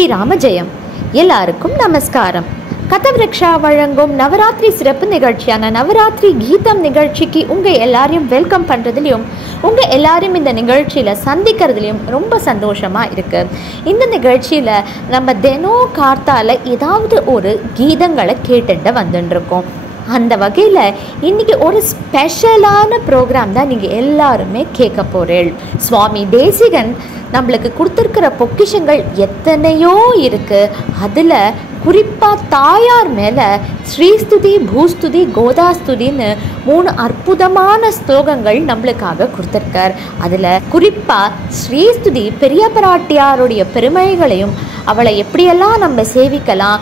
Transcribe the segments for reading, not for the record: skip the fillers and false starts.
ஸ்ரீராம ஜெயம். எல்லாருக்கும் நமஸ்காரம். கதவிருக்ஷா வழங்கும் நவராத்திரி சிறப்பு நிகழ்ச்சியான நவராத்திரி கீதம் நிகழ்ச்சிக்கு உங்கள் எல்லாரையும் வெல்கம் பண்ணுறதுலையும் உங்கள் எல்லாரையும் இந்த நிகழ்ச்சியில் சந்திக்கிறதுலையும் ரொம்ப சந்தோஷமாக இருக்குது. இந்த நிகழ்ச்சியில் நம்ம தினம் கார்த்தால ஏதாவது ஒரு கீதங்களை கேட்டுட்டு வந்துட்டுருக்கோம். அந்த வகையில் இன்றைக்கி ஒரு ஸ்பெஷலான ப்ரோக்ராம் தான் நீங்கள் எல்லாருமே கேட்க போகிறீள். சுவாமி தேசிகன் நம்மளுக்கு கொடுத்துருக்கிற பொக்கிஷங்கள் எத்தனையோ இருக்குது. அதில் குறிப்பாக தாயார் மேலே ஸ்ரீஸ்துதி, பூஸ்துதி, கோதாஸ்துதின்னு 3 அற்புதமான ஸ்லோகங்கள் நம்மளுக்காக கொடுத்துருக்கார். அதில் குறிப்பாக ஸ்ரீஸ்துதி பெரிய பிராட்டியாருடைய பெருமைகளையும் அவளை எப்படியெல்லாம் நம்ம சேவிக்கலாம்,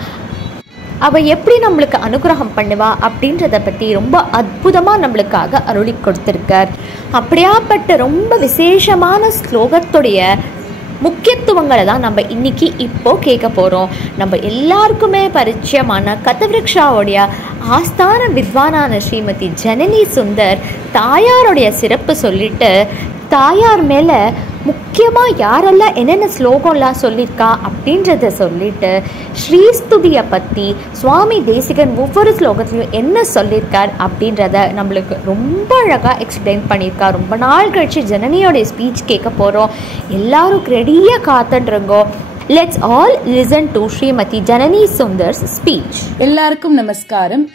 அவள் எப்படி நம்மளுக்கு அனுகிரகம் பண்ணுவா அப்படின்றத பற்றி ரொம்ப அற்புதமாக நம்மளுக்காக அருளி கொடுத்துருக்கார். அப்படியாப்பட்ட ரொம்ப விசேஷமான ஸ்லோகத்துடைய முக்கியத்துவங்களை தான் நம்ம இப்போ கேட்க போகிறோம். நம்ம எல்லாருக்குமே பரிச்சயமான கதவிருக்ஷாவுடைய ஆஸ்தான வித்வானான ஸ்ரீமதி ஜனனி சுந்தர் தாயாருடைய சிறப்பு சொல்லிட்டு, தாயார் மேலே முக்கியமாக யாரெல்லாம் என்னென்ன ஸ்லோகம்லாம் சொல்லியிருக்கா அப்படின்றத சொல்லிட்டு, ஸ்ரீஸ்துதியை பற்றி சுவாமி தேசிகன் ஒவ்வொரு ஸ்லோகத்துலையும் என்ன சொல்லியிருக்கார் அப்படின்றத நம்மளுக்கு ரொம்ப அழகாக எக்ஸ்பிளைன் பண்ணியிருக்கா. ரொம்ப நாள் கழிச்சு ஜனனியோடைய ஸ்பீச் கேட்க போகிறோம். எல்லாரும் ரெடியாக காத்துருங்கோ. Let's all listen to Srimathi Janani Sundar's speech. எல்லாருக்கும் நமஸ்காரம்.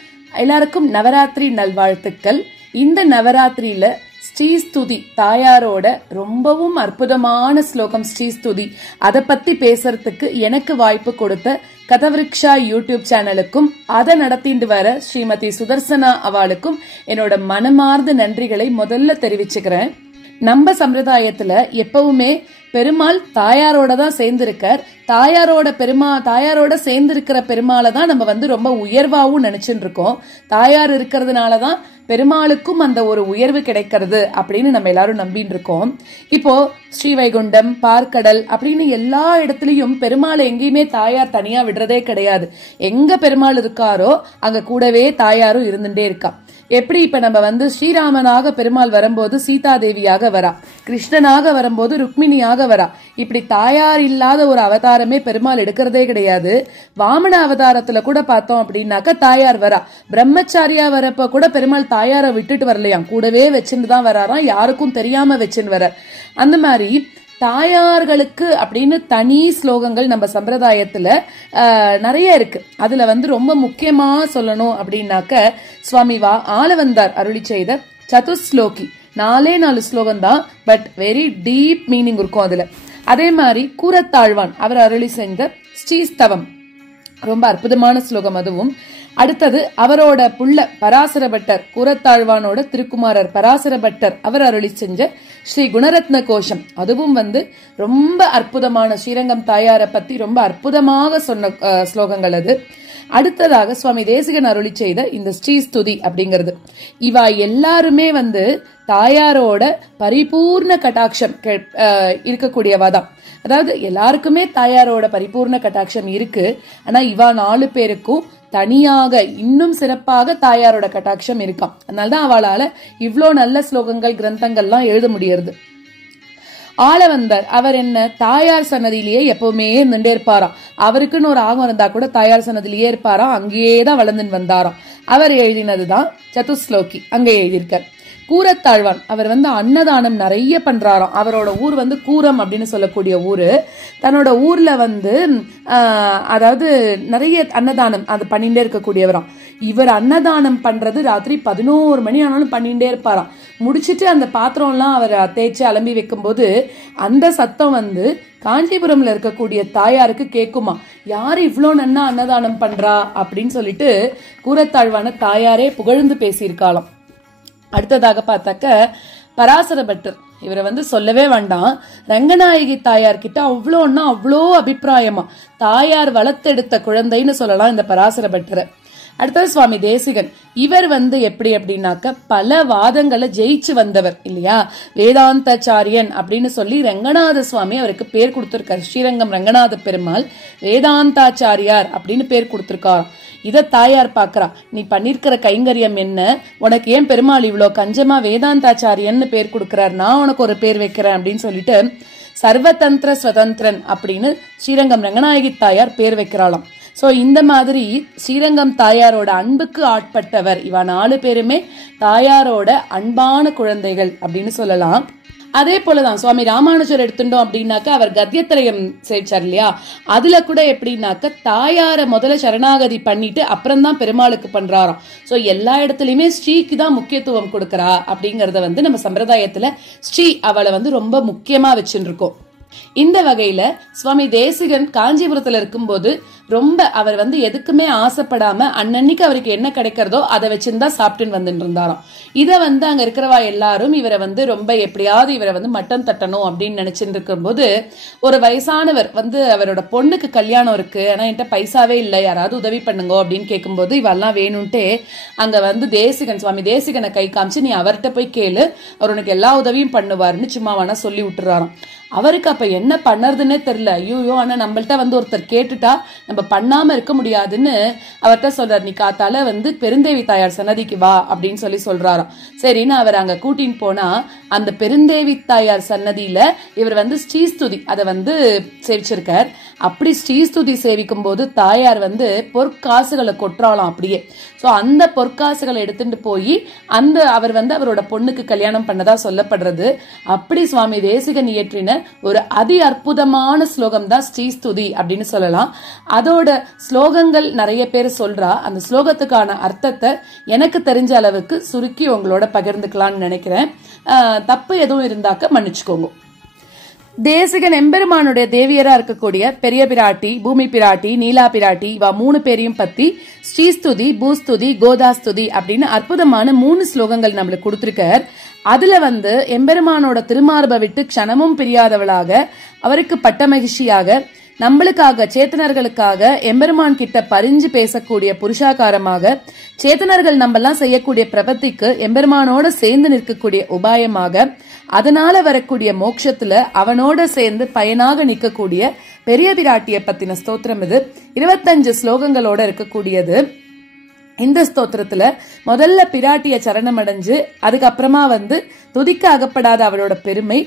எல்லாருக்கும் நவராத்திரி நல்வாழ்த்துக்கள். இந்த நவராத்திரியில ஸ்ரீஸ்துதி தாயாரோட ரொம்பவும் அற்புதமான ஸ்லோகம் ஸ்ரீஸ்துதி, அதை பத்தி பேசுறதுக்கு எனக்கு வாய்ப்பு கொடுத்த கதவிருக்ஷா யூடியூப் சேனலுக்கும் அதை நடத்திட்டு வர ஸ்ரீமதி சுதர்சனா அவளுக்கும் என்னோட மனமார்ந்த நன்றிகளை முதல்ல தெரிவிச்சுக்கிறேன். நம்ம சம்பிரதாயத்துல எப்பவுமே பெருமாள் தாயாரோட தான் சேர்ந்திருக்கார். தாயாரோட சேர்ந்திருக்கிற பெருமாளை தான் நம்ம ரொம்ப உயர்வாவும் நினைச்சுட்டு இருக்கோம். தாயார் இருக்கிறதுனாலதான் பெருமாளுக்கும் அந்த ஒரு உயர்வு கிடைக்கிறது அப்படின்னு நம்ம எல்லாரும் நம்பின்னு இருக்கோம். இப்போ ஸ்ரீவைகுண்டம், பார்க்கடல் அப்படின்னு எல்லா இடத்துலயும் பெருமாளை எங்கேயுமே தாயார் தனியா விடுறதே கிடையாது. எங்க பெருமாள் இருக்காரோ அங்க கூடவே தாயாரும் இருந்துட்டே இருக்கா. எப்படி இப்ப நம்ம ஸ்ரீராமனாக பெருமாள் வரும்போது சீதாதேவியாக வரா, கிருஷ்ணனாக வரும்போது ருக்மிணியாக வரா. இப்படி தாயார் இல்லாத ஒரு அவதாரமே பெருமாள் எடுக்கிறதே கிடையாது. வாமன அவதாரத்துல கூட பார்த்தோம் அப்படின்னாக்க தாயார் வரா. பிரம்மச்சாரியா வரப்ப கூட பெருமாள் தாயாரை விட்டுட்டு வரலையாம், கூடவே வச்சுட்டு தான் வராராம், யாருக்கும் தெரியாம வச்சுன்னு வர. அந்த மாதிரி தாயார்களுக்கு அப்படின்னு தனி ஸ்லோகங்கள் நம்ம சம்பிரதாயத்துல நிறைய இருக்கு. அதுல ரொம்ப முக்கியமா சொல்லணும் அப்படின்னாக்க சுவாமி ஆளவந்தார் அருளி செய்த சதுஸ்லோகி 4 ஸ்லோகம் தான், பட் வெரி டீப் மீனிங் இருக்கும் அதுல. அதே மாதிரி கூரத்தாழ்வான் அவர் அருளி செய்த ஸ்ரீஸ்தவம் ரொம்ப அற்புதமான ஸ்லோகம் அதுவும். அடுத்தது அவரோட புள்ள பராசரபட்டர், கூரத்தாழ்வானோட திருக்குமாரர் பராசரபட்டர் அவர் அருளி செஞ்ச ஸ்ரீ குணரத்ன கோஷம், அதுவும் ரொம்ப அற்புதமான ஸ்ரீரங்கம் தாயாரை பத்தி ரொம்ப அற்புதமாக சொன்ன ஸ்லோகங்கள் அது. அடுத்ததாக சுவாமி தேசிகன் அருளி செய்த இந்த ஸ்ரீஸ்துதி அப்படிங்கிறது. இவா எல்லாருமே தாயாரோட பரிபூர்ண கட்டாட்சம் இருக்கக்கூடியவாதான். அதாவது எல்லாருக்குமே தாயாரோட பரிபூர்ண கட்டாட்சம் இருக்கு. ஆனா இவா 4 பேருக்கும் தனியாக இன்னும் சிறப்பாக தாயாரோட கட்டாட்சம் இருக்காம். அதனால்தான் அவளால இவ்வளோ நல்ல ஸ்லோகங்கள் கிரந்தங்கள்லாம் எழுத முடியறது. ஆளவந்தார் அவர் என்ன தாயார் சன்னதியிலேயே எப்பவுமே இருந்துட்டே இருப்பாராம். அவருக்குன்னு ஒரு ஆகம் இருந்தா கூட தாயார் சன்னதியிலேயே இருப்பாராம், அங்கேயேதான் வளர்ந்துன்னு வந்தாராம். அவர் எழுதினதுதான் சதுஸ்லோகி, அங்க எழுதியிருக்கார். கூரத்தாழ்வான் அவர் அன்னதானம் நிறைய பண்றாராம். அவரோட ஊர் கூரம் அப்படின்னு சொல்லக்கூடிய ஊரு. தன்னோட ஊர்ல அதாவது நிறைய அன்னதானம் அது பண்ணிட்டே இருக்கக்கூடியவராம். இவர் அன்னதானம் பண்றது ராத்திரி 11 மணி ஆனாலும் பண்ணிட்டே இருப்பாராம். முடிச்சிட்டு அந்த பாத்திரம் எல்லாம் அவர் தேய்ச்சி அலம்பி வைக்கும் போது அந்த சத்தம் காஞ்சிபுரம்ல இருக்கக்கூடிய தாயாருக்கு கேக்குமா, யாரு இவ்வளோ நன்னா அன்னதானம் பண்றா அப்படின்னு சொல்லிட்டு கூரத்தாழ்வான தாயாரே புகழ்ந்து பேசியிருக்காளாம். அடுத்ததாக பார்த்தாக்க பராசரபட்டர் இவரை சொல்லவே வேண்டாம். ரங்கநாயகி தாயார் கிட்ட அவ்வளோ அபிப்பிராயமா, தாயார் வளர்த்தெடுத்த குழந்தைன்னு சொல்லலாம் இந்த பராசரபட்டரை. அடுத்தது சுவாமி தேசிகன் இவர் எப்படி அப்படின்னாக்க பல வாதங்களை ஜெயிச்சு வந்தவர் இல்லையா. வேதாந்தாச்சாரியன் அப்படின்னு சொல்லி ரங்கநாத சுவாமி அவருக்கு பேர் கொடுத்திருக்காரு. ஸ்ரீரங்கம் ரங்கநாத பெருமாள் வேதாந்தாச்சாரியார் அப்படின்னு பேர் கொடுத்திருக்காராம். இதை தாயார் பாக்குறா, நீ பண்ணிருக்கிற கைங்கரியம் என்ன, உனக்கு ஏன் பெருமாள் இவ்வளோ கஞ்சமா வேதாந்தாச்சாரியன்னு பேர் கொடுக்கிறார், நான் உனக்கு ஒரு பேர் வைக்கிறேன் அப்படின்னு சொல்லிட்டு சர்வதந்திர சுதந்திரன் அப்படின்னு ஸ்ரீரங்கம் ரங்கநாயகி தாயார் பேர் வைக்கிறாளாம். சோ இந்த மாதிரி ஸ்ரீரங்கம் தாயாரோட அன்புக்கு ஆட்பட்டவர் இவ 4 பேருமே தாயாரோட அன்பான குழந்தைகள் அப்படின்னு சொல்லலாம். அதே போலதான் சுவாமி ராமானுஜர் எடுத்துட்டோம் அப்படின்னாக்க அவர் கத்தியத்திரயம் சேர்ச்சார் இல்லையா, அதுல கூட எப்படின்னாக்க தாயார முதல்ல சரணாகதி பண்ணிட்டு அப்புறம் தான் பெருமாளுக்கு பண்றாராம். சோ எல்லா இடத்துலயுமே ஸ்ரீக்கு தான் முக்கியத்துவம் கொடுக்கறா அப்படிங்கறத நம்ம சம்பிரதாயத்துல ஸ்ரீ அவளை ரொம்ப முக்கியமா வச்சுட்டு இருக்கோம். இந்த வகையில சுவாமி தேசிகன் காஞ்சிபுரத்துல இருக்கும்போது அவர் எதுக்குமே ஆசைப்படாம அன்னன்னைக்கு அவருக்கு என்ன கிடைக்கிறதோ அதை வச்சுருந்தா சாப்பிட்டுன்னு வந்துட்டு இருந்தாராம். இதை அங்க இருக்கிறவா எல்லாரும் இவரை ரொம்ப எப்படியாவது இவரை மட்டம் தட்டணும் அப்படின்னு நினைச்சுட்டு இருக்கும்போது ஒரு வயசானவர் அவரோட பொண்ணுக்கு கல்யாணம் இருக்கு, ஆனா என்கிட்ட பைசாவே இல்லை, யாராவது உதவி பண்ணுங்க அப்படின்னு கேட்கும்போது இவெல்லாம் வேணும்ட்டே அங்க தேசிகன் சுவாமி தேசிகனை கை காமிச்சு நீ அவர்கிட்ட போய் கேளு, அவர் உனக்கு எல்லா உதவியும் பண்ணுவாருன்னு சும்மா வேணா சொல்லி விட்டுறாராம். அவருக்கு அப்ப என்ன பண்ணறதுன்னே தெரியல. ஐயோ ஆனா நம்மள்ட்ட ஒருத்தர் கேட்டுட்டா நம்ம பண்ணாம இருக்க முடியாதுன்னு அவர்கிட்ட சொல்றாரு, நீ காத்தால பெருந்தேவி தாயார் சன்னதிக்கு வா அப்படின்னு சொல்றாராம். சரின்னு அவர் அங்க கூட்டின்னு போனா அந்த பெருந்தேவி தாயார் சன்னதியில இவர் ஸ்ரீஸ்துதி அதை சேவிச்சிருக்கார். அப்படி ஸ்ரீஸ்துதி சேவிக்கும் போது தாயார் பொற்காசுகளை கொட்டுறாளாம் அப்படியே. சோ அந்த பொற்காசுகளை எடுத்துட்டு போய் அவர் அவரோட பொண்ணுக்கு கல்யாணம் பண்ணதா சொல்லப்படுறது. அப்படி சுவாமி தேசிகன் இயற்றின ஒரு அதி அற்புதமான ஸ்லோகம் தான் ஸ்ரீஸ்துதி அப்படின்னு சொல்லலாம். அதோட ஸ்லோகங்கள் நிறைய பேர் சொல்றா. அந்த ஸ்லோகத்துக்கான அர்த்தத்தை எனக்கு தெரிஞ்ச அளவுக்கு சுருக்கி உங்களோட பகிர்ந்துக்கலாம்னு நினைக்கிறேன். தப்பு எதுவும் இருந்தாக்க மன்னிச்சுக்கோங்க. தேசிகன் எம்பெருமானுடைய தேவியரா இருக்கக்கூடிய பெரிய பிராட்டி, பூமி பிராட்டி, நீலா பிராட்டி இவா 3 பேரையும் பத்தி ஸ்ரீஸ்துதி, பூஸ்துதி, கோதாஸ்துதி அப்படின்னு அற்புதமான 3 ஸ்லோகங்கள் நம்மளுக்கு கொடுத்திருக்கார். அதுல எம்பெருமானோட திருமார்பை விட்டு க்ஷணமும் பிரியாதவளாக, அவருக்கு பட்ட மகிழ்ச்சியாக, நம்மளுக்காக சேத்தனர்களுக்காக எம்பெருமான் கிட்ட பரிஞ்சு பேசக்கூடிய புருஷாகாரமாக, சேத்தனர்கள் நம்மெல்லாம் செய்யக்கூடிய பிரபத்திக்கு எம்பெருமானோட சேர்ந்து நிற்கக்கூடிய உபாயமாக, அதனால வரக்கூடிய மோட்சத்துல அவனோட சேர்ந்து பயனாக நிற்கக்கூடிய பெரிய பிராட்டிய பத்தின ஸ்தோத்திரம் இது. 25 ஸ்லோகங்களோட இருக்கக்கூடியது. இந்த ஸ்தோத்திரத்துல முதல்ல பிராட்டிய சரணம் அடைஞ்சு அதுக்கப்புறமா துதிக்க அகப்படாத அவளோட பெருமை,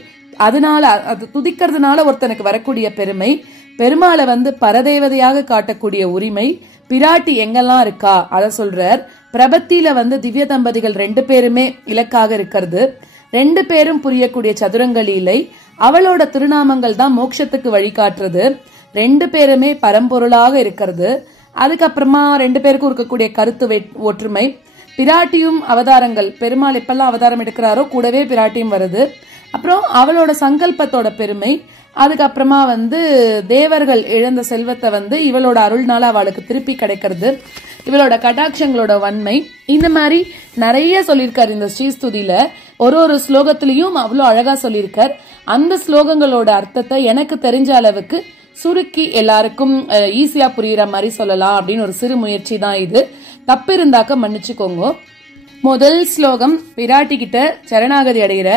அதனால அது துதிக்கிறதுனால ஒருத்தனுக்கு வரக்கூடிய பெருமை, பெருமாளை பரதேவதையாக காட்டக்கூடிய உரிமை, பிராட்டி எங்கெல்லாம் இருக்கா அத சொல்றார். பிரபத்தியில திவ்ய தம்பதிகள் 2 பேருமே இலக்காக இருக்கிறது, 2 பேரும் புரியக்கூடிய சதுரங்களீலை, அவளோட திருநாமங்கள் தான் மோட்சத்துக்கு வழிகாட்டுறது, 2 பேருமே பரம்பொருளாக இருக்கிறது. அதுக்கப்புறமா 2 பேருக்கும் இருக்கக்கூடிய கருத்து ஒற்றுமை, பிராட்டியும் அவதாரங்கள், பெருமாள் எப்பெல்லாம் அவதாரம் எடுக்கிறாரோ கூடவே பிராட்டியும் வருது. அப்புறம் அவளோட சங்கல்பத்தோட பெருமை, அதுக்கப்புறமா தேவர்கள் இழந்த செல்வத்தை இவளோட அருள்னால அவளுக்கு திருப்பி கிடைக்கிறது, இவளோட கடாட்சங்களோட வன்மை, இந்த மாதிரி நிறைய சொல்லியிருக்காரு இந்த ஸ்ரீஸ்துதியில. ஒரு ஸ்லோகத்திலையும் அவ்வளோ அழகா சொல்லியிருக்கார். அந்த ஸ்லோகங்களோட அர்த்தத்தை எனக்கு தெரிஞ்ச அளவுக்கு சுருக்கி எல்லாருக்கும் ஈஸியா புரியுற மாதிரி சொல்லலாம் அப்படின்னு ஒரு சிறு முயற்சி தான் இது. தப்பு இருந்தாக்க மன்னிச்சுக்கோங்க. முதல் ஸ்லோகம் பிராட்டி கிட்ட சரணாகதி அடைகிற.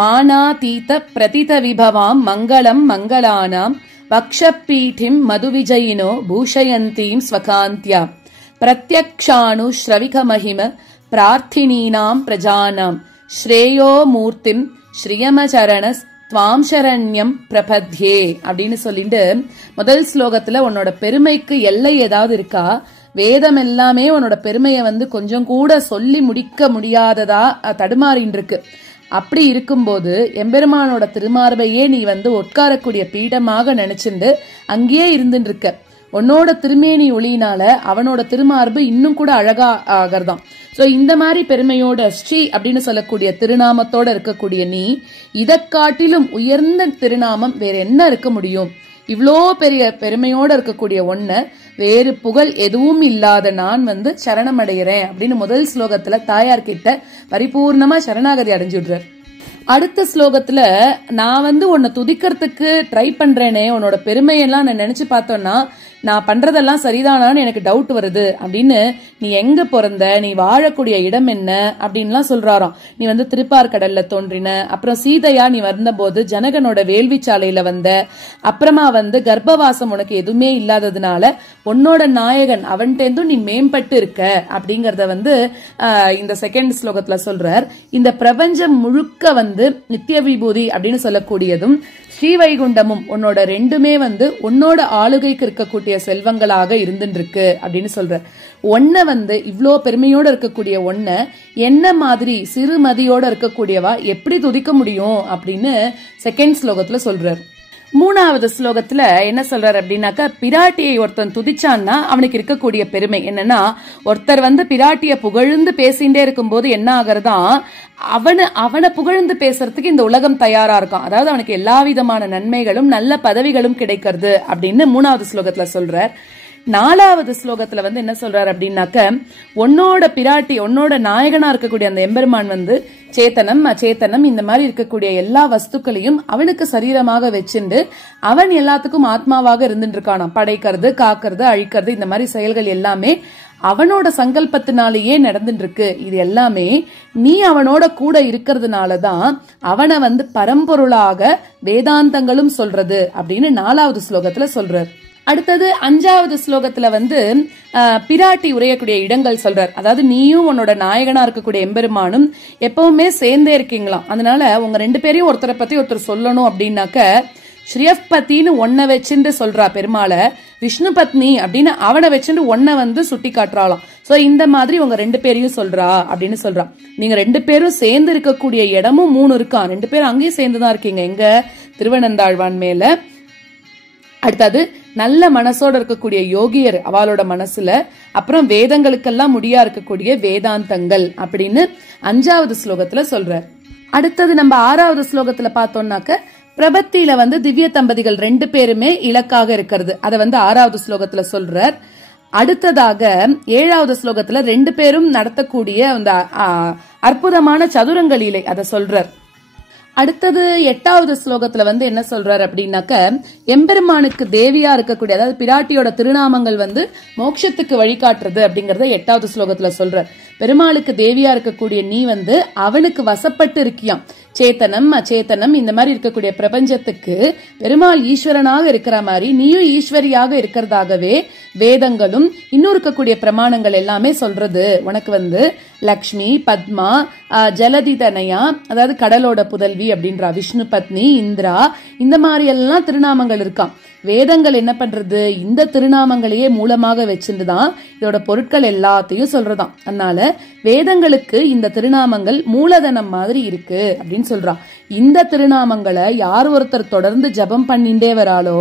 மானாதீத பிரதித விபவாம் மங்களம் மங்களானாம் வக்ஷபீட்டிம் மதுவிஜயினோ பூஷயந்தீம் ஸ்வகாந்தியா பிரத்யக்ஷானு ஸ்ரவிக மகிம பிரார்த்தினீனாம் பிரஜானாம் ஸ்ரேயோ மூர்த்திம் ஸ்ரீயமசரணஸ் துவாம் சரண்யம் பிரபத்யே அப்படின்னு சொல்லிட்டு முதல் ஸ்லோகத்துல உன்னோட பெருமைக்கு எல்லை ஏதாவது இருக்கா? வேதம் எல்லாமே உன்னோட பெருமையை கொஞ்சம் கூட சொல்லி முடிக்க முடியாததா தடுமாறின்னு இருக்கு. அப்படி இருக்கும்போது எம்பெருமானோட திருமார்பையே நீ உட்காரக்கூடிய பீடமாக நினைச்சுண்டு அங்கேயே இருந்துட்டு இருக்க. உன்னோட திருமேனி ஒளியினால அவனோட திருமார்பு இன்னும் கூட அழகா ஆகறதாம். சோ இந்த மாதிரி பெருமையோட ஸ்ரீ அப்படின்னு சொல்லக்கூடிய திருநாமத்தோட இருக்கக்கூடிய நீ, இதை காட்டிலும் உயர்ந்த திருநாமம் வேற என்ன இருக்க முடியும்? இவ்வளோ பெரிய பெருமையோட இருக்கக்கூடிய ஒன்ன வேறு புகழ் எதுவும் இல்லாத நான் சரணம் அடைகிறேன் அப்படின்னு முதல் ஸ்லோகத்துல தாயார் கிட்ட பரிபூர்ணமா சரணாகதி அடைஞ்சுடுறார். அடுத்த ஸ்லோகத்துல நான் உன்னை துதிக்கிறதுக்கு ட்ரை பண்றேனே, உன்னோட பெருமையெல்லாம் நான் நினைச்சு பார்த்தோன்னா நான் பண்றதெல்லாம் சரிதானான்னு எனக்கு டவுட் வருது அப்படின்னு, நீ எங்க பிறந்த, நீ வாழக்கூடிய இடம் என்ன அப்படின்லாம் சொல்றாராம். நீ திருப்பார்கடல்ல தோன்றின, அப்புறம் சீதையா நீ வந்தபோது ஜனகனோட வேள்வி சாலையில வந்த, அப்புறமா கர்ப்பவாசம் உனக்கு எதுவுமே இல்லாததுனால உன்னோட நாயகன் அவன்கிட்டேந்தும் நீ மேம்பட்டு இருக்க அப்படிங்கறத இந்த செகண்ட் ஸ்லோகத்துல சொல்றார். இந்த பிரபஞ்சம் முழுக்க நித்திய விபூதி அப்படின்னு சொல்லக்கூடியதும் ஸ்ரீவைகுண்டமும் உன்னோட ரெண்டுமே வந்து உன்னோட ஆளுகைக்கு இருக்கக்கூடிய செல்வங்களாக இருந்துருக்கு அப்படின்னு சொல்ற. ஒன்ன வந்து இவ்ளோ பெருமையோட இருக்கக்கூடிய ஒன்ன என்ன மாதிரி சிறுமதியோட இருக்கக்கூடியவா எப்படி துதிக்க முடியும் அப்படின்னு செகண்ட் ஸ்லோகத்துல சொல்றார். மூணாவது ஸ்லோகத்துல என்ன சொல்றாரு அப்படின்னாக்கா, பிராட்டியை ஒருத்தன் துதிச்சான்னா அவனுக்கு இருக்கக்கூடிய பெருமை என்னன்னா, ஒருத்தர் வந்து பிராட்டிய புகழ்ந்து பேசிண்டே இருக்கும் போது என்ன ஆகுறதா, அவனை புகழ்ந்து பேசுறதுக்கு இந்த உலகம் தயாரா இருக்கும். அதாவது அவனுக்கு எல்லா விதமான நன்மைகளும் நல்ல பதவிகளும் கிடைக்கிறது அப்படின்னு மூணாவது ஸ்லோகத்துல சொல்றார். நாலாவது ஸ்லோகத்துல வந்து என்ன சொல்றாரு அப்படின்னாக்க, உன்னோட பிராட்டி உன்னோட நாயகனா இருக்கக்கூடிய அந்த எம்பெருமான் வந்து சேத்தனம் அச்சேத்தனம் இந்த மாதிரி இருக்கக்கூடிய எல்லா வஸ்துக்களையும் அவனுக்கு சரீரமாக வச்சுண்டு அவன் எல்லாத்துக்கும் ஆத்மாவாக இருந்துட்டு இருக்கானாம். படைக்கிறது, காக்கிறது, அழிக்கிறது இந்த மாதிரி செயல்கள் எல்லாமே அவனோட சங்கல்பத்தினாலேயே நடந்துட்டு இருக்கு. இது எல்லாமே நீ அவனோட கூட இருக்கிறதுனாலதான் அவனை வந்து பரம்பொருளாக வேதாந்தங்களும் சொல்றது அப்படின்னு நாலாவது ஸ்லோகத்துல சொல்றார். அடுத்தது அஞ்சாவது ஸ்லோகத்துல வந்து பிராட்டி உரையக்கூடிய இடங்கள் சொல்றார். அதாவது நீயும் உன்னோட நாயகனா இருக்கக்கூடிய எம்பெருமானும் எப்பவுமே சேர்ந்தே இருக்கீங்களாம். அதனால உங்க ரெண்டு பேரையும் ஒருத்தரை பத்தி ஒருத்தர் சொல்லணும் அப்படின்னாக்க, ஸ்ரீயப்பத்தின்னு ஒன்ன வச்சுட்டு சொல்றா பெருமாளை, விஷ்ணு பத்னி அப்படின்னு அவனை வச்சுட்டு ஒன்ன வந்து சுட்டி காட்டுறாளாம். சோ இந்த மாதிரி உங்க ரெண்டு பேரையும் சொல்றா அப்படின்னு சொல்றா. நீங்க ரெண்டு பேரும் சேர்ந்து இருக்கக்கூடிய இடமும் 3 இருக்கான். ரெண்டு பேரும் அங்கேயும் சேர்ந்துதான் இருக்கீங்க, எங்க திருவனந்தாழ்வான் மேல. அடுத்தது நல்ல மனசோட இருக்கக்கூடிய யோகியர் அவளோட மனசுல, அப்புறம் வேதங்களுக்கெல்லாம் முடியா இருக்கக்கூடிய வேதாந்தங்கள் அப்படின்னு அஞ்சாவது ஸ்லோகத்துல சொல்றார். அடுத்தது நம்ம ஆறாவது ஸ்லோகத்துல பார்த்தோம்னாக்க, பிரபத்தியில வந்து திவ்ய தம்பதிகள் ரெண்டு பேருமே இலக்காக இருக்கிறது, அதை வந்து ஆறாவது ஸ்லோகத்துல சொல்றார். அடுத்ததாக ஏழாவது ஸ்லோகத்துல ரெண்டு பேரும் நடத்தக்கூடிய அந்த அற்புதமான சதுரங்க லீலை அதை சொல்றார். அடுத்தது எட்டாவது ஸ்லோகத்துல வந்து என்ன சொல்றாரு அப்படின்னாக்க, எம்பெருமானுக்கு தேவியா இருக்கக்கூடிய அதாவது பிராட்டியோட திருநாமங்கள் வந்து மோட்சத்துக்கு வழிகாட்டுறது அப்படிங்கறத எட்டாவது ஸ்லோகத்துல சொல்றார். பெருமாளுக்கு தேவியா இருக்கக்கூடிய நீ வந்து அவனுக்கு வசப்பட்டு இருக்கியாம். சேத்தனம் அச்சேத்தனம் இந்த மாதிரி இருக்கக்கூடிய பிரபஞ்சத்துக்கு பெருமாள் ஈஸ்வரனாக இருக்கிற மாதிரி நீயும் ஈஸ்வரியாக இருக்கிறதாகவே வேதங்களும் இன்னும் இருக்கக்கூடிய பிரமாணங்கள் எல்லாமே சொல்றது. உனக்கு வந்து லக்ஷ்மி, பத்மா, ஜலதி தனயா அதாவது கடலோட புதல்வி அப்படின்றா, விஷ்ணு பத்னி, இந்திரா இந்த மாதிரி எல்லாம் திருநாமங்கள் இருக்காம். வேதங்கள் என்ன பண்றது, இந்த திருநாமங்களையே மூலமாக வச்சுட்டுதான் இதோட பொருட்கள் எல்லாத்தையும் சொல்றதாம். அதனால வேதங்களுக்கு இந்த திருநாமங்கள் மூலதனம் மாதிரி இருக்கு அப்படின்னு சொல்றா. இந்த திருநாமங்களை யார் ஒருத்தர் தொடர்ந்து ஜபம் பண்ணிண்டே வராளோ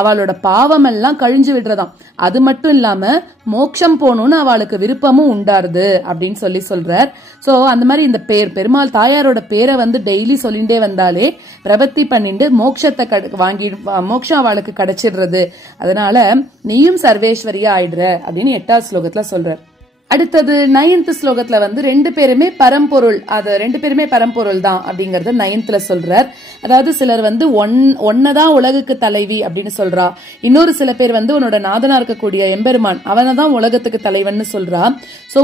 அவளோட பாவம் எல்லாம் கழிஞ்சு விடுறதாம். அது மட்டும் இல்லாம மோட்சம் போகணும்னு அவளுக்கு விருப்பமும் உண்டாருது அப்படின்னு சொல்றார். சோ அந்த மாதிரி இந்த பெருமாள் தாயாரோட பேரை வந்து டெய்லி சொல்லிண்டே வந்தாலே பிரபத்தி பண்ணிட்டு மோட்சத்தை வாங்கி மோட்சம் அவளுக்கு கிடைச்சிடுறது. அதனால நீயும் சர்வேஸ்வரியா ஆயிடுற அப்படின்னு 8வது ஸ்லோகத்துல சொல்றார். அடுத்தது 9th ஸ்லோகத்துல வந்து ரெண்டு பேருமே பரம்பொருள், அது ரெண்டு பேருமே பரம்பொருள் தான் அப்படிங்கறத 9th சொல்றார். அதாவது சிலர் வந்து ஒன்னதான் உலகுக்கு தலைவி அப்படின்னு சொல்றா, இன்னொரு சில பேர் வந்து உன்னோட நாதனா இருக்கக்கூடிய எம்பெருமான் அவனதான் உலகத்துக்கு தலைவன்னு சொல்றா. சோ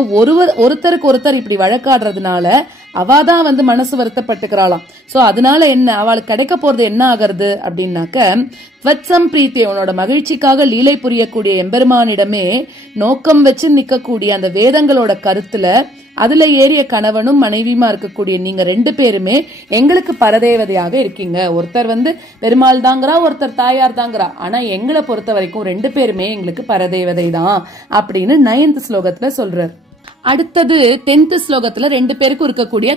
ஒருத்தருக்கு ஒருத்தர் இப்படி வழக்காடுறதுனால அவாதான் வந்து மனசு வருத்தப்பட்டுக்கிறாளாம். சோ அதனால என்ன அவளுக்கு கிடைக்க போறது என்ன ஆகிறது அப்படின்னாக்க, துவத்சம் பிரீத்தியை உன்னோட மகிழ்ச்சிக்காக லீலை புரியக்கூடிய எம்பெருமானிடமே நோக்கம் வச்சு நிக்கக்கூடிய அந்த வேதங்களோட கருத்துல அதுல ஏறிய கணவனும் மனைவியுமா இருக்கக்கூடிய நீங்க ரெண்டு பேருமே எங்களுக்கு பரதேவதையாக இருக்கீங்க. ஒருத்தர் வந்து பெருமாள் தாங்கிறா, ஒருத்தர் தாயார் தாங்கிறா, ஆனா எங்களை பொறுத்த வரைக்கும் ரெண்டு பேருமே எங்களுக்கு பரதேவதை தான் அப்படின்னு 9th ஸ்லோகத்துல சொல்றார். அடுத்தது 10th ஸ்லோகத்துல ரெண்டு பேருக்கும் இருக்கக்கூடிய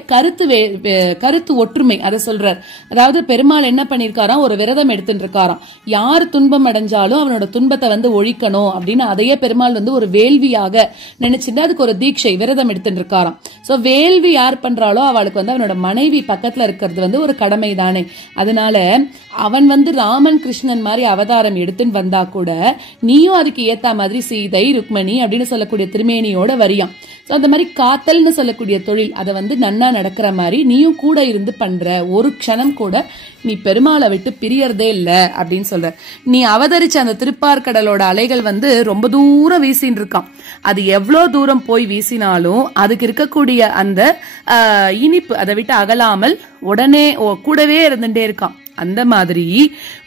கருத்து ஒற்றுமை அதை சொல்றார். அதாவது பெருமாள் என்ன பண்ணிருக்காராம், ஒரு விரதம் எடுத்துட்டு இருக்காராம். யார் துன்பம் அடைஞ்சாலும் அவனோட துன்பத்தை வந்து ஒழிக்கணும் அப்படின்னு அதையே பெருமாள் வந்து ஒரு வேள்வியாக நினைச்சுட்டு அதுக்கு ஒரு தீட்சை விரதம் எடுத்துட்டு இருக்காராம். சோ வேள்வி யார் பண்றாளோ அவளுக்கு வந்து அவனோட மனைவி பக்கத்துல இருக்கிறது வந்து ஒரு கடமை தானே. அதனால அவன் வந்து ராமன் கிருஷ்ணன் மாதிரி அவதாரம் எடுத்துன்னு வந்தா கூட நீயும் அதுக்கு ஏத்த மாதிரி சீதை ருக்மணி அப்படின்னு சொல்லக்கூடிய திருமேனியோட வரியாம். அந்த மாதிரி காத்தல்னு சொல்லக்கூடிய தொழில் அதை வந்து நன்னா நடக்கிற மாதிரி நீயும் கூட இருந்து பண்ற, ஒரு க்ஷணம் கூட நீ பெருமாளை விட்டு பிரியறதே இல்ல அப்படின்னு சொல்ற. நீ அவதரிச்ச அந்த திருப்பார்கடலோட அலைகள் வந்து ரொம்ப தூரம் வீசின்னு இருக்கான். அது எவ்வளவு தூரம் போய் வீசினாலும் அதுக்கு இருக்கக்கூடிய அந்த இனிப்பு அதை விட்டு அகலாமல் உடனே கூடவே இருந்துட்டே இருக்கான். அந்த மாதிரி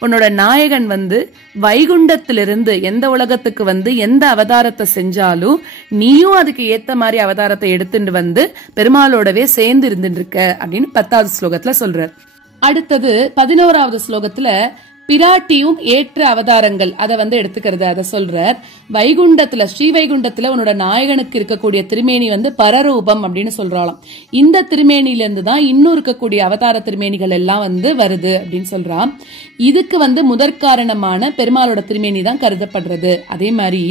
உன்னோட நாயகன் வந்து வைகுண்டத்திலிருந்து எந்த உலகத்துக்கு வந்து எந்த அவதாரத்தை செஞ்சாலும் நீயும் அதுக்கு ஏத்த மாதிரி அவதாரத்தை எடுத்துட்டு வந்து பெருமாளோடவே சேர்ந்து இருந்துட்டு இருக்க அப்படின்னு 10வது ஸ்லோகத்துல சொல்றார். அடுத்தது 11வது ஸ்லோகத்துல பிராட்டியும் ஏற்ற அவதாரங்கள் அத எடுத்துக்கிறது. அத சொல்றார். வைகுண்டத்துல ஸ்ரீவைகுண்டத்துல உன்னோட நாயகனுக்கு இருக்கக்கூடிய திருமேனி பரரூபம் அப்படின்னு சொல்றாளாம். இந்த திருமேனில இருந்து தான் இன்னும் இருக்கக்கூடிய அவதார திருமேனிகள் எல்லாம் வருது அப்படின்னு சொல்றான். இதுக்கு முதற்காரணமான பெருமாளோட திருமேனி தான் கருதப்படுறது. அதே மாதிரி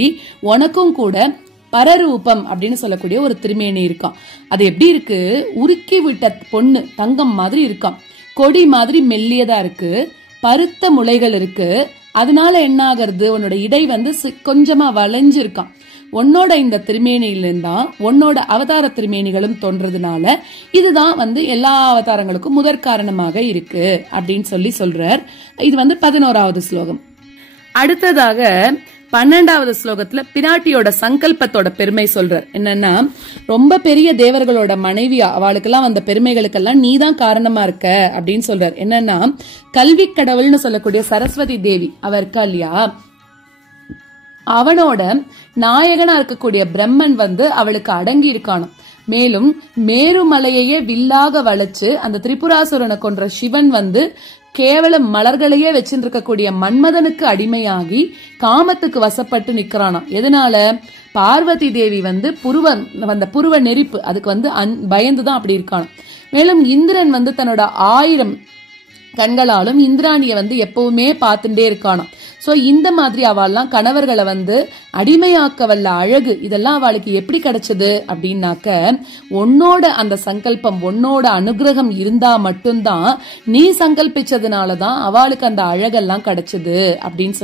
உனக்கும் கூட பரரூபம் அப்படின்னு சொல்லக்கூடிய ஒரு திருமேனி இருக்கான். அது எப்படி இருக்கு, உருக்கி விட்ட பொண்ணு தங்கம் மாதிரி இருக்கான். கொடி மாதிரி மெல்லியதா இருக்கு, பருத்த முளைகள் இருக்கு. அதனால என்ன ஆகிறது, உன்னோட இடை கொஞ்சமா வளைஞ்சிருக்கான். உன்னோட இந்த திருமேனியிலிருந்தா உன்னோட அவதார திருமேனிகளும் தோன்றதுனால இதுதான் எல்லா அவதாரங்களுக்கும் முதற் காரணமாக இருக்கு அப்படின்னு சொல்றார். இது 11வது ஸ்லோகம். அடுத்ததாக 12வது ஸ்லோகத்துல பிராட்டியோட சங்கல்பத்தோட பெருமை சொல்றார். என்னன்னா, ரொம்ப பெரிய தேவர்களோட மனைவியா அவளுக்கெல்லாம் வந்த பெருமைகளுக்கெல்லாம் நீதான் காரணமா இருக்க அப்படின்னு சொல்றார். என்னன்னா, கல்வி கடவுள்னு சொல்லக்கூடிய சரஸ்வதி தேவி அவ இருக்கா இல்லையா, அவனோட நாயகனா இருக்கக்கூடிய பிரம்மன் அவளுக்கு அடங்கி இருக்கானாம். மேலும் மேருமலையையே வில்லாக வளைச்சு அந்த திரிபுராசுரனை கொன்ற சிவன் கேவலம் மலர்களையே வச்சிருக்கக்கூடிய மன்மதனுக்கு அடிமையாகி காமத்துக்கு வசப்பட்டு நிக்கிறானா. எதனால, பார்வதி தேவி புருவ நெரிப்பு அதுக்கு பயந்துதான் அப்படி இருக்கானா. மேலும் இந்திரன் தன்னோட 1000 கண்களாலும் இந்திராணிய எப்பவுமே பார்த்துட்டே இருக்கானா. சோ இந்த மாதிரி அவள்லாம் கணவர்களை அடிமையாக்க வல்ல அழகு இதெல்லாம் அவளுக்கு எப்படி கிடைச்சது அப்படின்னாக்க, உன்னோட அந்த சங்கல்பம் உன்னோட அனுகிரகம் இருந்தா மட்டும்தான், நீ சங்கல்பிச்சதுனாலதான் அவளுக்கு அந்த அழகெல்லாம் கிடைச்சது அப்படின்னு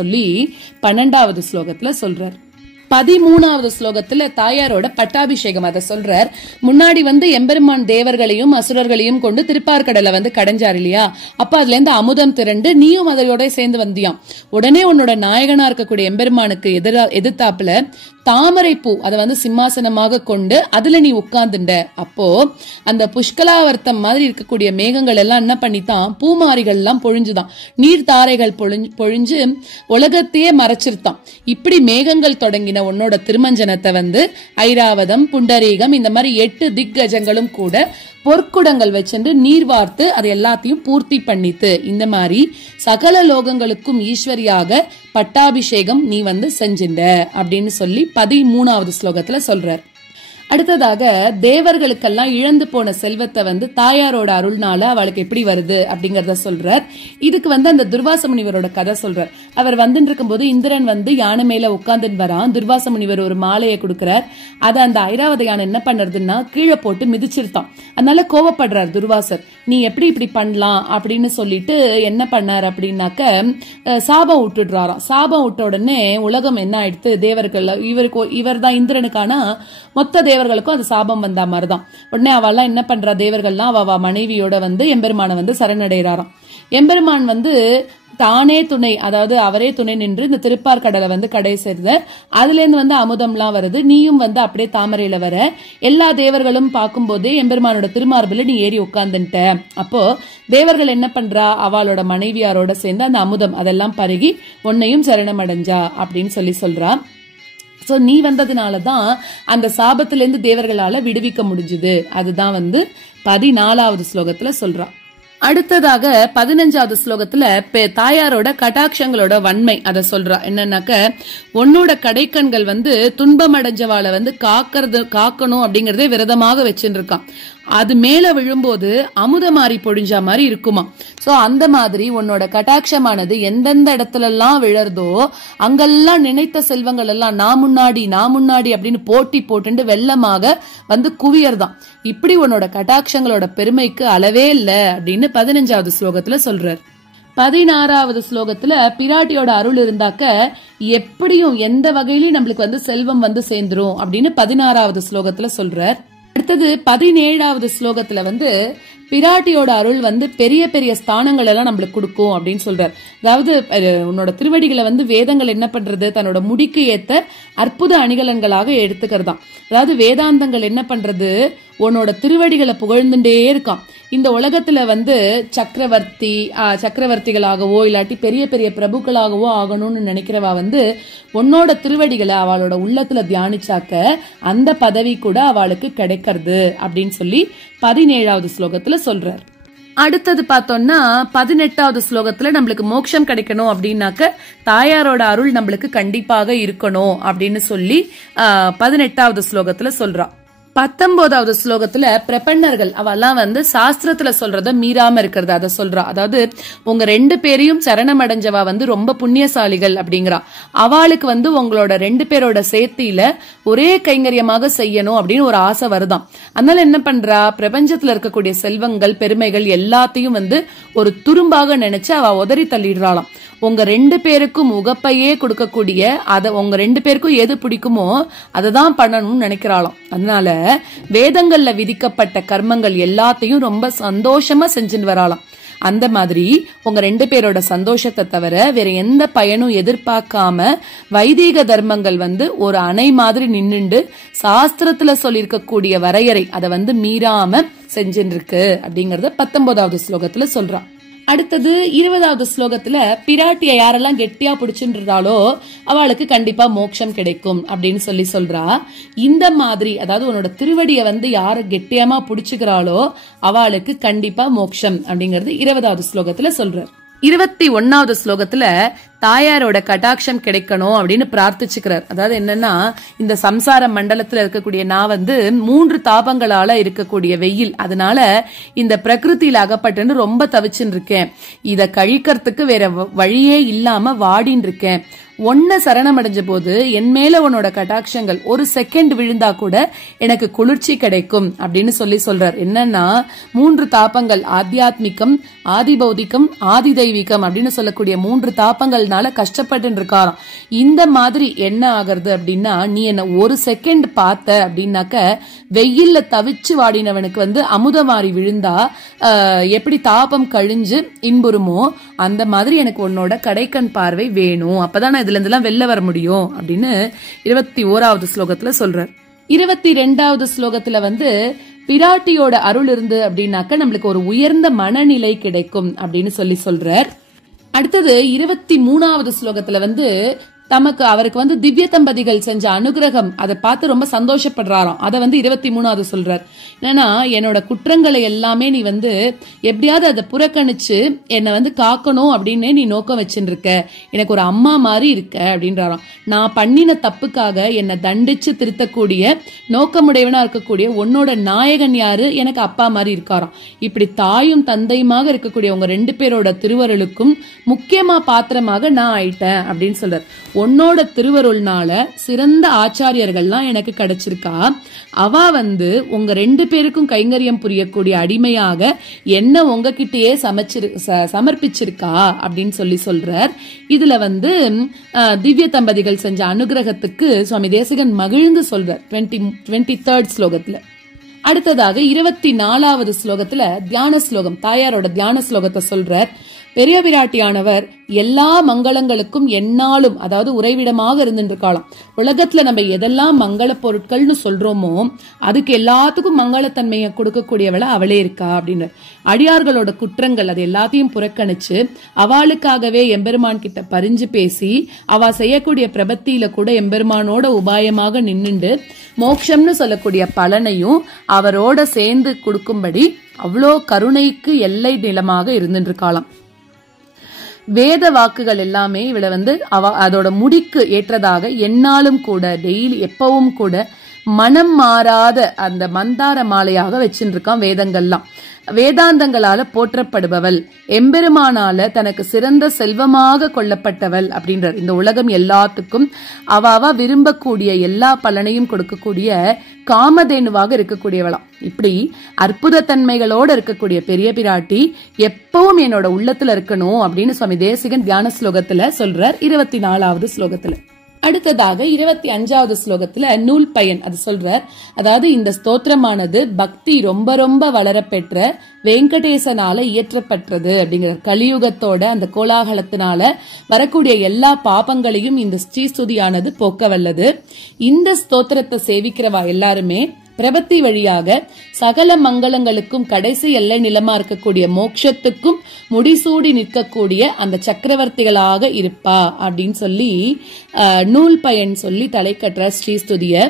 12வது ஸ்லோகத்துல சொல்றார். 13வது ஸ்லோகத்துல தாயாரோட பட்டாபிஷேகம் அத சொல்றார். முன்னாடி எம்பெருமான் தேவர்களையும் அசுரர்களையும் கொண்டு திருப்பார்கடலை கடைஞ்சார் இல்லையா, அப்ப அதுல இருந்து அமுதம் திரண்டு நீயும் அதோட சேர்ந்து வந்தியாம். உடனே உன்னோட நாயகனா இருக்கக்கூடிய எம்பெருமானுக்கு எதிர்த்தாப்புல தாமரை பூ அதை சிம்மாசனமாக கொண்டு அதுல நீ உட்கார்ந்துண்ட. அப்போ அந்த புஷ்கலாவர்த்தம் மாதிரி இருக்கக்கூடிய மேகங்கள் எல்லாம் என்ன பண்ணித்தான், பூமாரிகள் எல்லாம் பொழிஞ்சுதான், நீர் தாரைகள் பொழிஞ்சு உலகத்தையே மறைச்சிருத்தான். இப்படி மேகங்கள் தொடங்கின உன்னோட திருமஞ்சனத்தை ஐராவதம் புண்டரீகம் இந்த மாதிரி 8 திக்கஜங்களும் கூட பொற்குடங்கள் வச்சு நீர் வார்த்து அதை எல்லாத்தையும் பூர்த்தி பண்ணித்து. இந்த மாதிரி சகல லோகங்களுக்கும் ஈஸ்வரியாக பட்டாபிஷேகம் நீ செஞ்சிண்ட அப்படின்னு 13வது ஸ்லோகத்துல சொல்றார். அடுத்ததாக தேவர்களுக்கெல்லாம் இழந்து போன செல்வத்தை தாயாரோட அருள்னால அவளுக்கு எப்படி வருது அப்படிங்கறத சொல்றார். இதுக்கு அந்த துர்வாச முனிவரோட கதை சொல்றார். அவர் இருக்கும் போது இந்திரன் யானை மேல உட்கார்ந்து வரான். துர்வாச முனிவர் ஒரு மாலையை கொடுக்கிறார். அதை அந்த ஐராவத யானை என்ன பண்றதுன்னா கீழே போட்டு மிதிச்சிருத்தான். அதனால கோவப்படுறார் துர்வாசர். நீ எப்படி இப்படி பண்ணலாம் அப்படின்னு சொல்லிட்டு என்ன பண்ணார் அப்படின்னாக்க சாபம் விட்டுடுறாராம். சாபம் விட்ட உடனே உலகம் என்ன ஆயிடுத்து, தேவர்கள் இவர் தான் இந்திரனுக்கான மொத்த தேவர்களுக்கும் அது சாபம் வந்தா மாதிரிதான். உடனே அவெல்லாம் என்ன பண்றா, தேவர்கள்லாம் அவ மனைவியோட எம்பெருமான சரணடைறாராம். எம்பெருமான் தானே துணை, அதாவது அவரே துணை நின்று இந்த திருப்பார்கடலை கடை சேர்ந்த அதுல இருந்து அமுதம்லாம் வருது. நீயும் அப்படியே தாமரையில வர எல்லா தேவர்களும் பார்க்கும் போதே எம்பெருமானோட திருமார்பில நீ ஏறி உட்கார்ந்துட்ட. அப்போ தேவர்கள் என்ன பண்றா, அவளோட மனைவியாரோட சேர்ந்து அந்த அமுதம் அதெல்லாம் பருகி உன்னையும் சரணம் அடைஞ்சா அப்படின்னு சொல்றா. சோ நீ வந்ததுனாலதான் அந்த சாபத்திலிருந்து தேவர்களால விடுவிக்க முடிஞ்சுது. அதுதான் 14வது ஸ்லோகத்துல சொல்றா. அடுத்ததாக 15வது ஸ்லோகத்துல தாயாரோட கடாட்சங்களோட வன்மை அத சொல்றா. என்னன்னாக்க, உன்னோட கடைக்கண்கள் துன்பம் அடைஞ்சவாளை காக்கணும் அப்படிங்கறதே விரதமாக வச்சுட்டு இருக்கான். அது மேல விழும்போது அமுத மாறி பொழிஞ்சா மாதிரி இருக்குமா. சோ அந்த மாதிரி உன்னோட கட்டாட்சமானது எந்தெந்த இடத்துல எல்லாம் விழறதோ அங்கெல்லாம் நினைத்த செல்வங்கள் எல்லாம் நான் முன்னாடி அப்படின்னு போட்டி போட்டு வெள்ளமாக குவியறதான். இப்படி உன்னோட கட்டாட்சங்களோட பெருமைக்கு அளவே இல்ல அப்படின்னு 15வது ஸ்லோகத்துல சொல்றார். 16வது ஸ்லோகத்துல பிராட்டியோட அருள் இருந்தாக்க எப்படியும் எந்த வகையிலும் நம்மளுக்கு செல்வம் சேர்ந்துரும் அப்படின்னு 16வது ஸ்லோகத்துல சொல்றார். அடுத்தது 17வது ஸ்லோகத்துல பிராட்டியோட அருள் பெரிய பெரிய ஸ்தானங்கள் எல்லாம் நம்மளுக்கு கொடுக்கும் அப்படின்னு சொல்றார். அதாவது உன்னோட திருவடிகளை வேதங்கள் என்ன பண்றது, தன்னோட முடிக்கு ஏத்த அற்புத அணிகலன்களாக எடுத்துக்கிறதாம். அதாவது வேதாந்தங்கள் என்ன பண்றது, உன்னோட திருவடிகளை புகழ்ந்துட்டே இருக்கான். இந்த உலகத்துல சக்கரவர்த்திகளாகவோ இல்லாட்டி பெரிய பெரிய பிரபுக்களாகவோ ஆகணும்னு நினைக்கிறவா உன்னோட திருவடிகளை அவளோட உள்ளத்துல தியானிச்சாக்க அந்த பதவி கூட அவளுக்கு கிடைக்கிறது அப்படின்னு 17வது ஸ்லோகத்துல சொல்றார். அடுத்தது பார்த்தோம்னா 18வது ஸ்லோகத்துல நம்மளுக்கு மோட்சம் கிடைக்கணும் அப்படின்னாக்க தாயாரோட அருள் நம்மளுக்கு கண்டிப்பாக இருக்கணும் அப்படின்னு சொல்லி 18வது ஸ்லோகத்துல சொல்றா. 19வது ஸ்லோகத்துல பிரபன்னர்கள் அவெல்லாம் வந்து சாஸ்திரத்துல சொல்றத மீறாம இருக்கிறது அதை சொல்றா. அதாவது உங்க 2 பேரையும் சரணம் அடைஞ்சவா வந்து ரொம்ப புண்ணியசாலிகள் அப்படிங்கிறா. அவளுக்கு வந்து உங்களோட 2 பேரோட சேர்த்தியில ஒரே கைங்கரியமாக செய்யணும் அப்படின்னு ஒரு ஆசை வருதாம். அதனால என்ன பண்றா, பிரபஞ்சத்துல இருக்கக்கூடிய செல்வங்கள் பெருமைகள் எல்லாத்தையும் வந்து ஒரு துரும்பாக நினைச்சு அவ உதறி தள்ளிடுறாளாம். உங்க 2 பேருக்கும் உகப்பையே கொடுக்கக்கூடிய அத உங்க 2 பேருக்கும் எது பிடிக்குமோ அததான் பண்ணணும்னு நினைக்கிறாளாம். அதனால வேதங்கள்ல விதிக்கப்பட்ட கர்மங்கள் எல்லாத்தையும் ரொம்ப சந்தோஷமா செஞ்சுன்னு வராளாம். அந்த மாதிரி உங்க 2 பேரோட சந்தோஷத்தை தவிர வேற எந்த பயனும் எதிர்பார்க்காம வைதீக தர்மங்கள் வந்து ஒரு அணை மாதிரி நின்னுண்டு சாஸ்திரத்துல சொல்லியிருக்கக்கூடிய வரையறை அதை வந்து மீறாம செஞ்சுட்டு இருக்கு அப்படிங்கறத 19வது ஸ்லோகத்துல சொல்றா. அடுத்தது 20வது ஸ்லோகத்துல பிராட்டிய யாரெல்லாம் கெட்டியா பிடிச்சுன்றாளோ அவளுக்கு கண்டிப்பா மோட்சம் கிடைக்கும் அப்படின்னு சொல்லி சொல்றா. இந்த மாதிரி அதாவது உன்னோட திருவடியை வந்து யாரு கெட்டியமா பிடிச்சுக்கிறாளோ அவளுக்கு கண்டிப்பா மோட்சம் அப்படிங்கறது 20வது ஸ்லோகத்துல சொல்ற. 21வது ஸ்லோகத்துல தாயாரோட கடாட்சம் கிடைக்கணும் அப்படின்னு பிரார்த்திச்சுக்கிறார். அதாவது என்னன்னா, இந்த சம்சார மண்டலத்துல இருக்கக்கூடிய நான் வந்து 3 தாபங்களால இருக்கக்கூடிய வெயில், அதனால இந்த பிரகிருதியில அகப்பட்டுன்னு ரொம்ப தவிச்சுன்னு இருக்கேன். இத கழிக்கிறதுக்கு வேற வழியே இல்லாம வாடின்னு இருக்கேன். ஒன்ன சரணமடைஞ்ச போது என் மேல உன்னோட கடாட்சங்கள் ஒரு செகண்ட் விழுந்தா கூட எனக்கு குளிர்ச்சி கிடைக்கும் அப்படின்னு சொல்லி சொல்றார். என்னன்னா 3 தாபங்கள், ஆத்தியாத்மிகம், ஆதிபௌதிகம், ஆதி தெய்வீகம் அப்படின்னு சொல்லக்கூடிய 3 தாபங்கள்னால கஷ்டப்பட்டு இருக்காராம். இந்த மாதிரி என்ன ஆகிறது அப்படின்னா, நீ என்ன ஒரு செகண்ட் பார்த்த அப்படின்னாக்க வெயில்ல தவிச்சு வாடினவனுக்கு வந்து அமுதமாரி விழுந்தா எப்படி தாபம் கழிஞ்சு இன்புறுமோ அந்த மாதிரி எனக்கு உன்னோட கடைக்கண் பார்வை வேணும், அப்பதான் இதுல இருந்தெல்லாம் வெளில வர முடியும் அப்படின்னு 21வது ஸ்லோகத்துல சொல்றார். 22வது ஸ்லோகத்துல வந்து பிராட்டியோட அருள் இருந்து அப்படின்னாக்க நம்மளுக்கு ஒரு உயர்ந்த மனநிலை கிடைக்கும் அப்படின்னு சொல்லி சொல்றார். அடுத்தது 23வது ஸ்லோகத்துல வந்து அவருக்கு வந்து திவ்ய தம்பதிகள் செஞ்ச அனுகிரகம் அதை பார்த்து ரொம்ப சந்தோஷப்படுறாராம். அதை வந்து 23வது சொல்றார். என்னன்னா, என்னோட குற்றங்களை எல்லாமே நீ வந்து எப்படியாவது அதை புறக்கணிச்சு என்னை வந்து காக்கணும் அப்படின்னு நீ நோக்கம் வச்சுட்டு இருக்க, எனக்கு ஒரு அம்மா மாதிரி இருக்க அப்படின்றாராம். நான் பண்ணின தப்புக்காக என்னை தண்டிச்சு திருத்தக்கூடிய நோக்கமுடையவனா இருக்கக்கூடிய உன்னோட நாயகன் யாரு, எனக்கு அப்பா மாதிரி இருக்காராம். இப்படி தாயும் தந்தையுமாக இருக்கக்கூடிய உங்க 2 பேரோட திருவருளுக்கும் முக்கியமா பாத்திரமாக நான் ஆயிட்டேன் அப்படின்னு சொல்றார். உன்னோட திருவருள்னால சிறந்த ஆச்சாரியர்கள்லாம் எனக்கு கிடைச்சிருக்கா. அவ வந்து உங்க 2 பேருக்கும் கைங்கரியம் புரியக்கூடிய அடிமையாக என்ன உங்ககிட்டயே சமர்ப்பிச்சிருக்கா அப்படின்னு சொல்லி சொல்றார். இதுல வந்து திவ்ய தம்பதிகள் செஞ்ச அனுகிரகத்துக்கு சுவாமி தேசிகன் மகிழ்ந்து சொல்றார் 23rd ஸ்லோகத்துல. அடுத்ததாக 24வது ஸ்லோகத்துல தியான ஸ்லோகம், தாயாரோட தியான ஸ்லோகத்தை சொல்றார். பெரிய பிராட்டியானவர் எல்லா மங்களங்களுக்கும் எந்நாளும் அதாவது உறைவிடமாக இருந்துருக்காளாம். உலகத்துல நம்ம எதெல்லாம் மங்கள பொருட்கள்னு சொல்றோமோ அதுக்கு எல்லாத்துக்கும் மங்களத்தன்மையை கொடுக்கக்கூடியவள அவளே இருக்கா அப்படின்னு. அடியார்களோட குற்றங்கள் அது எல்லாத்தையும் புறக்கணிச்சு அவளுக்காகவே எம்பெருமான் கிட்ட பரிஞ்சு பேசி அவ செய்யக்கூடிய பிரபத்தியில கூட எம்பெருமானோட உபாயமாக நின்னுண்டு மோட்சம்னு சொல்லக்கூடிய பலனையும் அவரோட சேர்ந்து கொடுக்கும்படி அவ்வளோ கருணைக்கு எல்லை நிலமாக இருந்துருக்காளாம். வேத வாக்குகள் எல்லாமே இவளை வந்து அதோட முடிக்கு ஏற்றதாக எந்நாளும் கூட டெய்லி எப்பவும் கூட மனம் மாறாத அந்த மந்தார மாலையாக வச்சுருக்கான் வேதங்கள்லாம். வேதாந்தங்களால போற்றப்படுபவள், எம்பெருமானால தனக்கு சிறந்த செல்வமாக கொள்ளப்பட்டவள் அப்படின்றார். இந்த உலகம் எல்லாத்துக்கும் அவ விரும்பக்கூடிய எல்லா பலனையும் கொடுக்கக்கூடிய காமதேனுவாக இருக்கக்கூடியவளாம். இப்படி அற்புத தன்மைகளோட இருக்கக்கூடிய பெரிய பிராட்டி எப்பவும் என்னோட உள்ளத்துல இருக்கணும் அப்படின்னு சுவாமி தேசிகன் தியான ஸ்லோகத்துல சொல்றார் 24வது ஸ்லோகத்துல. அடுத்ததாக 25வது ஸ்லோகத்துல நூல் பயன் அது சொல்றார். அதாவது இந்த ஸ்தோத்திரமானது பக்தி ரொம்ப ரொம்ப வளரப்பெற்ற வெங்கடேசனால இயற்றப்பட்டது அப்படிங்கிற கலியுகத்தோட அந்த கோலாகலத்தினால வரக்கூடிய எல்லா பாபங்களையும் இந்த ஸ்ரீஸ்துதியானது போக்க வல்லது. இந்த ஸ்தோத்திரத்தை சேவிக்கிறவா எல்லாருமே பிரபத்தி வழியாக சகல மங்களங்களுக்கும் கடைசி எல்லை நிலமா இருக்கக்கூடிய மோட்சத்துக்கும் முடிசூடி நிற்கக்கூடிய அந்த சக்கரவர்த்திகளாக இருப்பா அப்படின்னு சொல்லி நூல் பயன் சொல்லி தலை கட்டுற ஸ்ரீஸ்துதிய.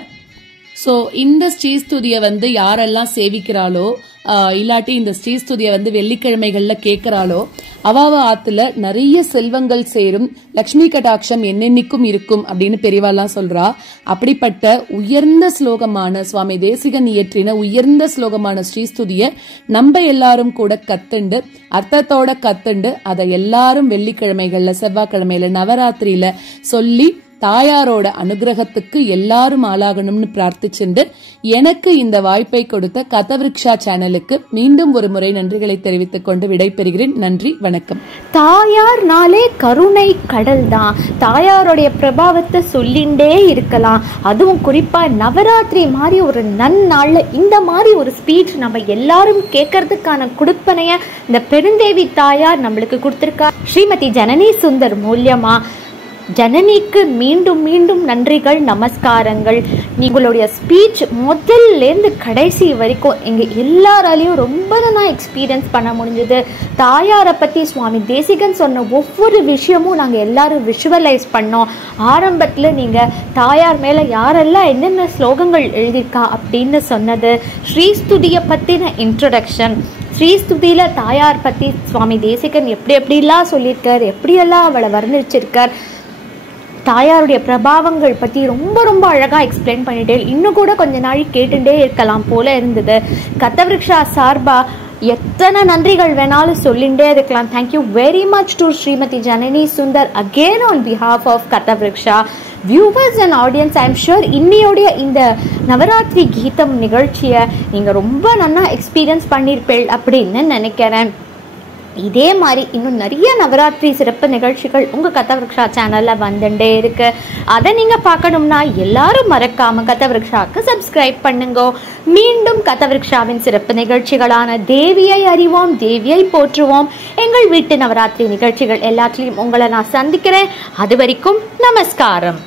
சோ இந்த ஸ்ரீஸ்துதிய வந்து யாரெல்லாம் சேவிக்கிறாளோ இல்லாட்டி இந்த ஸ்ரீஸ்துதியை வந்து வெள்ளிக்கிழமைகள்ல கேட்கிறாளோ அவாவ ஆத்துல நிறைய செல்வங்கள் சேரும், லக்ஷ்மி கடாட்சம் என்னென்னைக்கும் இருக்கும் அப்படின்னு பெரியவாள்லாம் சொல்றா. அப்படிப்பட்ட உயர்ந்த ஸ்லோகமான சுவாமி தேசிகன் இயற்றின உயர்ந்த ஸ்லோகமான ஸ்ரீஸ்துதியை நம்ம எல்லாரும் கூட கத்துண்டு அர்த்தத்தோட கத்துண்டு அதை எல்லாரும் வெள்ளிக்கிழமைகள்ல செவ்வாய்க்கிழமையில நவராத்திரியில சொல்லி தாயாரோட அனுகிரகத்துக்கு எல்லாரும் ஆளாகணும்னு பிரார்த்திச்சுண்டு எனக்கு இந்த வாய்ப்பை கொடுத்த கதவிருக்ஷா சேனலுக்கு மீண்டும் ஒரு முறை நன்றிகளை தெரிவித்துக் கொண்டு விடைபெறுகிறேன். நன்றி, வணக்கம். தாயார்னாலே கருணை கடல் தான். தாயாருடைய பிரபாவத்தை சொல்லிண்டே இருக்கலாம். அதுவும் குறிப்பா நவராத்திரி மாதிரி ஒரு நன்னாள்ல இந்த மாதிரி ஒரு ஸ்பீச் நம்ம எல்லாரும் கேட்கறதுக்கான கொடுப்பனைய இந்த பெருந்தேவி தாயார் நம்மளுக்கு கொடுத்திருக்கா. ஸ்ரீமதி ஜனனி சுந்தர் மூலியமா ஜனனிக்கு மீண்டும் மீண்டும் நன்றிகள், நமஸ்காரங்கள். உங்களுடைய ஸ்பீச் முதல்லேருந்து கடைசி வரைக்கும் எங்கள் எல்லாராலையும் ரொம்ப நான் எக்ஸ்பீரியன்ஸ் பண்ண முடிஞ்சது. தாயாரை பற்றி சுவாமி தேசிகன் சொன்ன ஒவ்வொரு விஷயமும் நாங்கள் எல்லாரும் விஷுவலைஸ் பண்ணோம். ஆரம்பத்தில் நீங்கள் தாயார் மேலே யாரெல்லாம் என்னென்ன ஸ்லோகங்கள் எழுதியிருக்கா அப்படின்னு சொன்னது, ஸ்ரீஸ்துதியை பற்றின இன்ட்ரொடக்ஷன், ஸ்ரீஸ்துதியில் தாயார் பற்றி சுவாமி தேசிகன் எப்படியெல்லாம் சொல்லியிருக்கார், எப்படியெல்லாம் அவளை வர்ணிச்சிருக்கார், தாயாருடைய பிரபாவங்கள் பற்றி ரொம்ப ரொம்ப அழகாக எக்ஸ்பிளைன் பண்ணிட்டே இன்னும் கூட கொஞ்ச நாள் கேட்டுட்டே இருக்கலாம் போல இருந்தது. கதவிருக்ஷா சார்பா எத்தனை நன்றிகள் வேணாலும் சொல்லிண்டே இருக்கலாம். Thank you very much to Srimathi Janani Sundar again on behalf of Kathavriksha. Viewers and audience, I am sure இன்னையோடைய இந்த நவராத்திரி கீதம் நிகழ்ச்சியை நீங்கள் ரொம்ப நல்லா எக்ஸ்பீரியன்ஸ் பண்ணியிருப்பேள் அப்படின்னு நினைக்கிறேன். இதே மாதிரி இன்னும் நிறைய நவராத்திரி சிறப்பு நிகழ்ச்சிகள் உங்கள் கதவிருக்ஷா சேனலில் வந்துட்டே இருக்கு. அதை நீங்கள் பார்க்கணும்னா எல்லாரும் மறக்காம கதவிருக்ஷாவுக்கு சப்ஸ்கிரைப் பண்ணுங்க. மீண்டும் கதவிருக்ஷாவின் சிறப்பு நிகழ்ச்சிகளான தேவியை அறிவோம், தேவியை போற்றுவோம், எங்கள் வீட்டு நவராத்திரி நிகழ்ச்சிகள் எல்லாத்துலேயும் உங்களை நான் சந்திக்கிறேன். அது வரைக்கும் நமஸ்காரம்.